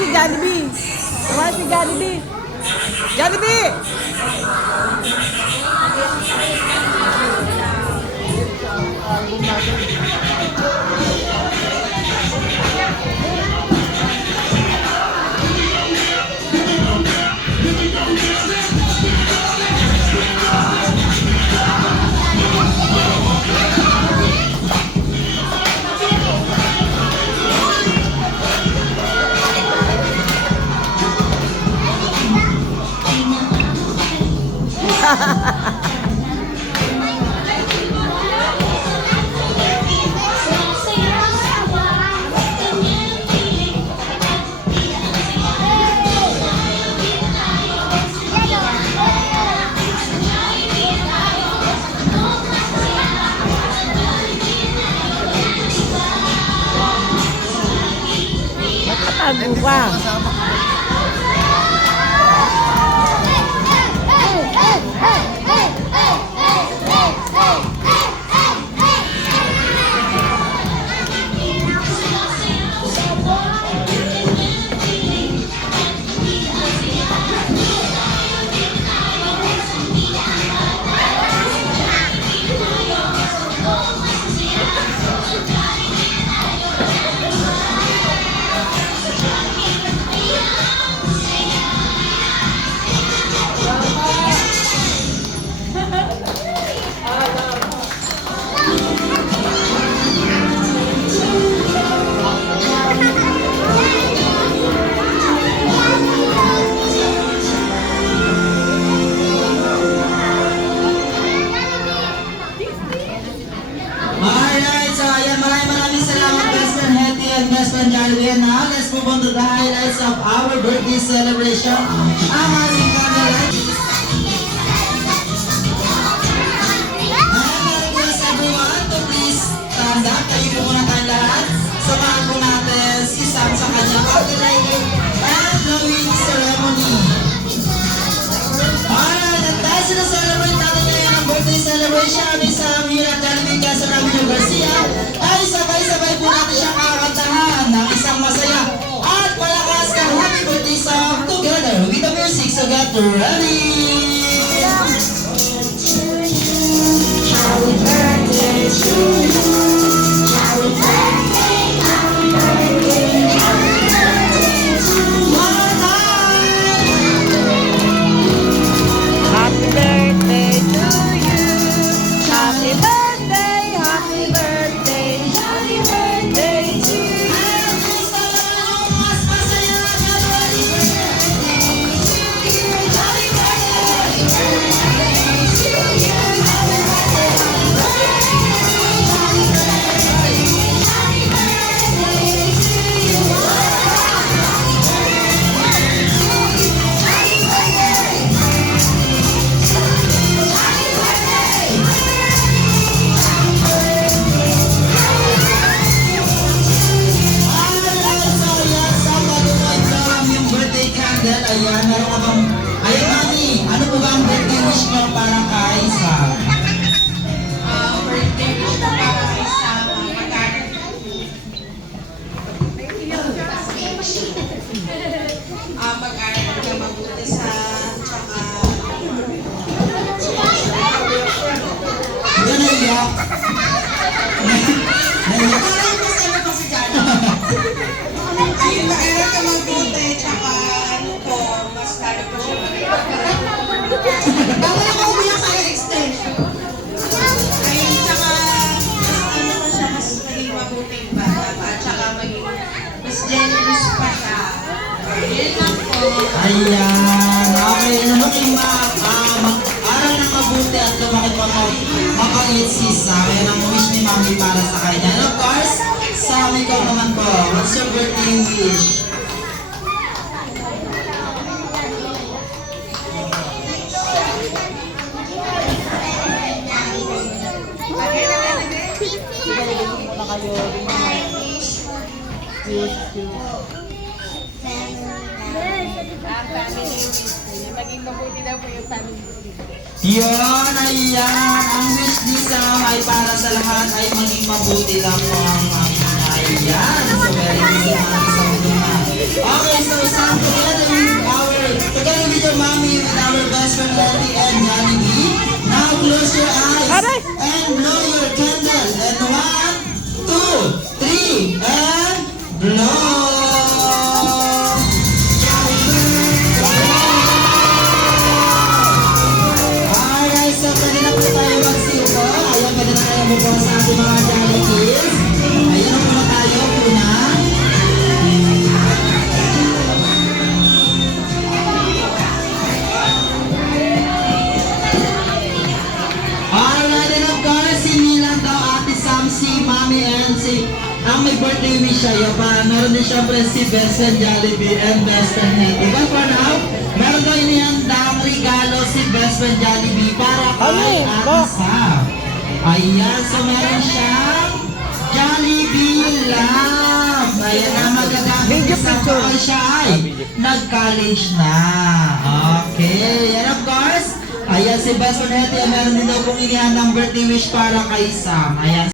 si Jollibee. Tumawa si Jollibee. Jollibee! Tago pa. Now, let's move on to the highlights of our birthday celebration. Ang ating candlelight. And yes, everyone, to please stand up. Tayo po muna tayong lahat. Samahan po natin si Sam sa kanyang candlelight and blowing ceremony. Alright, at dahil sinaselebrate natin ngayon ang birthday celebration ni Sam here at Jollibee Quezon Avenue Garcia, ay sabay-sabay po natin siyang kakantahan ng isang masaya at malakas kang happy birthday song together with the music. So get ready! Happy birthday to you. Happy birthday, happy birthday, happy birthday to you. Happy birthday to you. Happy birthday, happy birthday, happy birthday to you. Mas masaya na happy birthday to you. Happy birthday to you. Ayan, meron ka bang... Ayan, Mami, ano po ba ang birthday wish mo para kay Sam? Birthday wish ko para kay Sam, mag-aral ka mabuti sa tsaka Hindi na iyak. Naiyak. ayun, mag-aral ka mabuti tsaka ano po, mas lalo po siya bawal ako umiyak sa extension. Ayun, tsaka mas ano pa siya, mas maging mabuting bata pa, tsaka maging mas generous pa siya. Yun lang po. Ayan. Okay, lumaki mag-aral ng mabuti at lumaki mapangit si Sam. Ayan ang wish ni Mami para sa kanya. And of course, Sam, ikaw naman po. What's your birthday wish? Maging mabuti daw po yung family. Yun, ayan. Ang wish ni Sam ay para sa lahat ay maging mabuti lang po ang aming ayan. So, very good naman sa mga. Okay, so Sam, together with your mommy, with our best friend Letty and Jollibee, now close your eyes Aray! and blow your candle. And 1, 2, 3, and blow! Alright, so pwede na po tayo magsiupo. Ayan, pwede na tayo magbuha sa ating mga Jollibees. Ayan na muna tayo, una. Alright, and of course, si Milan daw, Ate Sam, si Mami, and si ang may birthday wish siya. Meron din syempre si Best Friend Jollibee and Best Friend Hetty. But for now, meron daw inihandang regalo si Best Friend Jollibee para kay Ate Sam. Ayan, so meron siyang Jollibee Love. Ayan na magagamit Video sa picture. kapag siya ay nag-college na. Okay, and of course, ayan si Best Friend Hetty, meron din daw pong inihandang birthday wish para kay Sam. Ayan.